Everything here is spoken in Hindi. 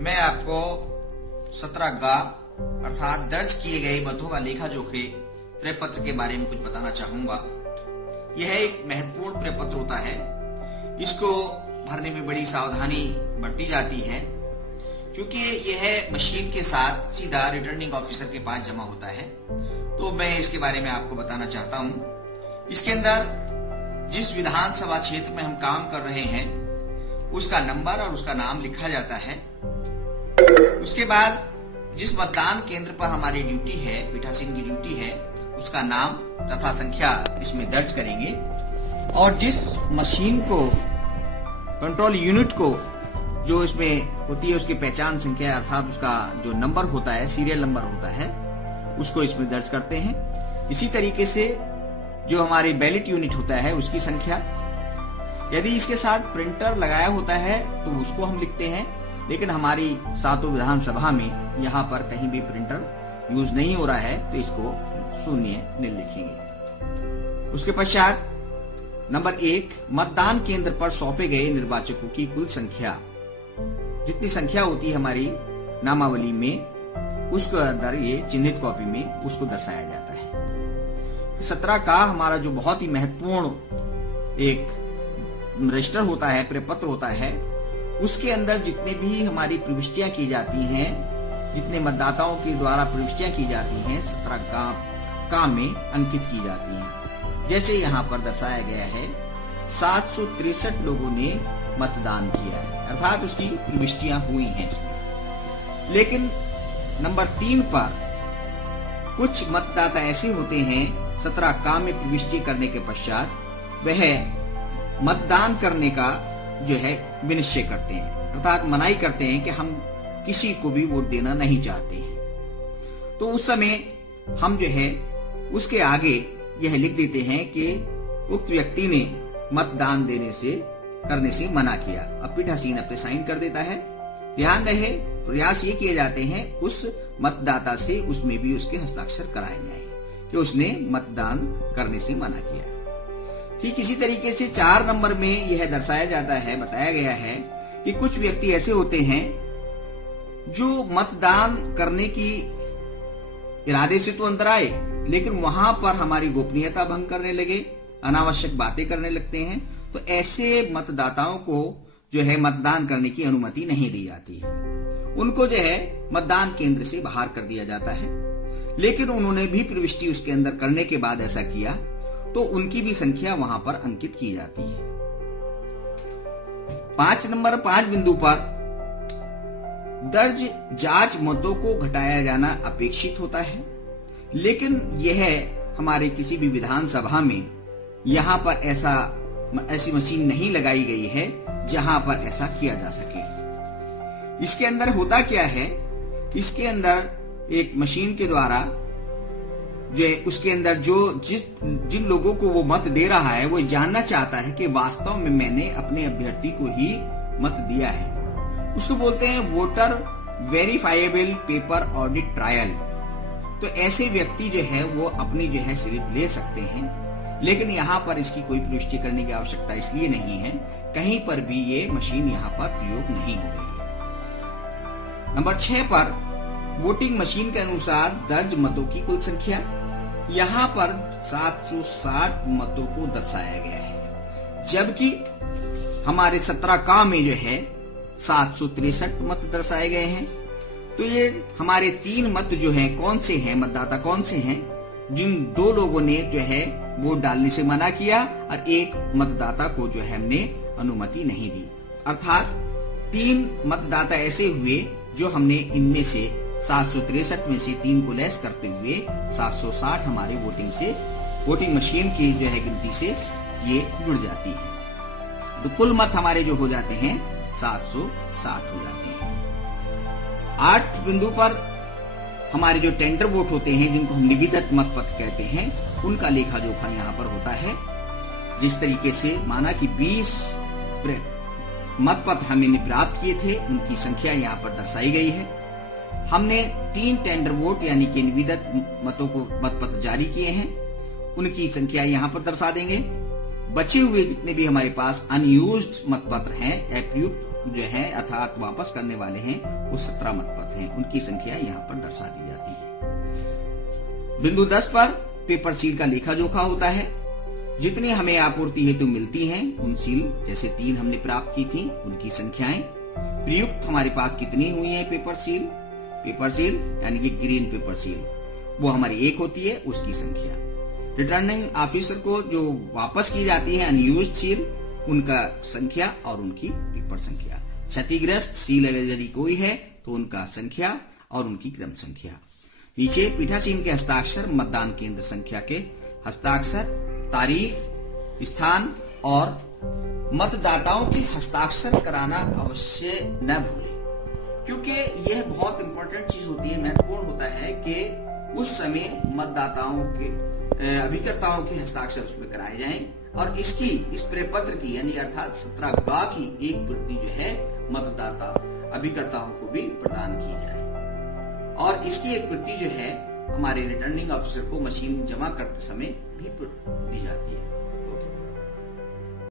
मैं आपको 17 गा अर्थात दर्ज किए गए मतों का लेखा जोखे प्रपत्र के बारे में कुछ बताना चाहूंगा। यह एक महत्वपूर्ण प्रपत्र होता है। इसको भरने में बड़ी सावधानी बरती जाती है क्योंकि यह मशीन के साथ सीधा रिटर्निंग ऑफिसर के पास जमा होता है। तो मैं इसके बारे में आपको बताना चाहता हूं। इसके अंदर जिस विधानसभा क्षेत्र में हम काम कर रहे हैं उसका नंबर और उसका नाम लिखा जाता है। उसके बाद जिस मतदान केंद्र पर हमारी ड्यूटी है, पीठासीन की ड्यूटी है, उसका नाम तथा संख्या इसमें दर्ज करेंगे और जिस मशीन को, कंट्रोल यूनिट को जो इसमें होती है उसकी पहचान संख्या अर्थात उसका जो नंबर होता है, सीरियल नंबर होता है, उसको इसमें दर्ज करते हैं। इसी तरीके से जो हमारी बैलेट यूनिट होता है उसकी संख्या, यदि इसके साथ प्रिंटर लगाया होता है तो उसको हम लिखते हैं, लेकिन हमारी सातों विधानसभा में यहाँ पर कहीं भी प्रिंटर यूज नहीं हो रहा है तो इसको 0 लिखेंगे। उसके पश्चात नंबर 1, मतदान केंद्र पर सौंपे गए निर्वाचकों की कुल संख्या, जितनी संख्या होती है हमारी नामावली में उसको अंदर ये चिन्हित कॉपी में उसको दर्शाया जाता है। 17 का हमारा जो बहुत ही महत्वपूर्ण एक रजिस्टर होता है, प्रपत्र होता है, उसके अंदर जितने भी हमारी प्रविष्टियां की जाती हैं, जितने मतदाताओं के द्वारा प्रविष्टियां की जाती हैं 17 का में अंकित की जाती हैं। जैसे यहाँ पर दर्शाया गया है 763 लोगों ने मतदान किया है, अर्थात उसकी प्रविष्टियां हुई हैं इसमें। लेकिन नंबर 3 पर कुछ मतदाता ऐसे होते हैं 17 का में प्रविष्टि करने के पश्चात वह मतदान करने का जो है विनिश्चय करते हैं, अर्थात मनाही करते हैं कि हम किसी को भी वोट देना नहीं चाहते हैं। तो उस समय हम जो है उसके आगे यह लिख देते हैं कि उक्त व्यक्ति ने मतदान करने से मना किया। अब पीठासीन अपने साइन कर देता है। ध्यान रहे, प्रयास ये किए जाते हैं उस मतदाता से उसमें भी उसके हस्ताक्षर कराए जाए कि उसने मतदान करने से मना किया। ठीक इसी तरीके से 4 नंबर में यह दर्शाया जाता है, बताया गया है कि कुछ व्यक्ति ऐसे होते हैं जो मतदान करने की इरादे से तो अंदर आए, लेकिन वहां पर हमारी गोपनीयता भंग करने लगे, अनावश्यक बातें करने लगते हैं। तो ऐसे मतदाताओं को जो है मतदान करने की अनुमति नहीं दी जाती है, उनको जो है मतदान केंद्र से बाहर कर दिया जाता है। लेकिन उन्होंने भी प्रविष्टि उसके अंदर करने के बाद ऐसा किया तो उनकी भी संख्या वहां पर अंकित की जाती है। 5 बिंदु पर दर्ज जांच मतों को घटाया जाना अपेक्षित होता है, लेकिन यह हमारे किसी भी विधानसभा में यहाँ पर ऐसी मशीन नहीं लगाई गई है जहां पर ऐसा किया जा सके। इसके अंदर होता क्या है, इसके अंदर एक मशीन के द्वारा जो उसके अंदर जिन लोगों को वो मत दे रहा है वो जानना चाहता है कि वास्तव में मैंने अपने अभ्यर्थी को ही मत दिया है। उसको बोलते हैं वोटर वेरिफाइएबल पेपर ऑडिट ट्रायल। तो ऐसे व्यक्ति जो है वो अपनी जो है स्लिप ले सकते हैं, लेकिन यहाँ पर इसकी कोई प्रविष्टि करने की आवश्यकता इसलिए नहीं है, कहीं पर भी ये मशीन यहाँ पर प्रयोग नहीं हो रही है। नंबर 6 पर वोटिंग मशीन के अनुसार दर्ज मतों की कुल संख्या, यहाँ पर 760 मतों को दर्शाया गया है, जबकि हमारे 17 का में जो है 763 मत दर्शाए गए हैं। तो ये हमारे 3 मत जो हैं कौन से हैं, मतदाता कौन से हैं, जिन 2 लोगों ने जो है वोट डालने से मना किया और 1 मतदाता को जो है हमने अनुमति नहीं दी। अर्थात 3 मतदाता ऐसे हुए जो हमने इनमें से 763 में से 3 को लेस करते हुए 760 हमारे वोटिंग मशीन की जो है गिनती से ये जुड़ जाती है। तो कुल मत हमारे जो हो जाते हैं 760 हो जाते हैं। 8 बिंदु पर हमारे जो टेंडर वोट होते हैं, जिनको हम निविदत मतपत्र कहते हैं, उनका लेखा जोखा यहाँ पर होता है। जिस तरीके से माना कि 20 मतपत्र हमने प्राप्त किए थे, उनकी संख्या यहाँ पर दर्शाई गई है। हमने 3 टेंडर वोट यानी कि निविदत मतों को मतपत्र जारी किए हैं, उनकी संख्या यहाँ पर दर्शा देंगे। बचे हुए जितने भी हमारे पास अनयूज्ड मतपत्र हैं, अप्रयुक्त जो है अर्थात वापस करने वाले हैं वो 17 मतपत्र हैं। उनकी संख्या यहाँ पर दर्शा दी जाती है। बिंदु 10 पर पेपर सील का लेखा जोखा होता है। जितनी हमें आपूर्ति हेतु मिलती हैं उन सील, जैसे 3 हमने प्राप्त की थी, उनकी संख्याएं। प्रयुक्त हमारे पास कितनी हुई है पेपर सील यानी कि ग्रीन पेपर सील, वो हमारी 1 होती है, उसकी संख्या। रिटर्निंग ऑफिसर को जो वापस की जाती है अनयूज्ड सील, उनका संख्या और उनकी पेपर संख्या। क्षतिग्रस्त सील यदि कोई है तो उनका संख्या और उनकी क्रम संख्या। नीचे पीठासीन के हस्ताक्षर, मतदान केंद्र संख्या के हस्ताक्षर, तारीख, स्थान और मतदाताओं के हस्ताक्षर कराना अवश्य न भूलें, क्योंकि यह बहुत इंपॉर्टेंट चीज होती है, महत्वपूर्ण होता है कि उस समय मतदाताओं के अभिकर्ताओं के हस्ताक्षर उसमें कराए जाएं और इस प्रपत्र की यानी अर्थात 17 की एक प्रति जो है मतदाता अभिकर्ताओं को भी प्रदान की जाए और इसकी एक प्रति जो है हमारे रिटर्निंग ऑफिसर को मशीन जमा करते समय भी दी जाती है।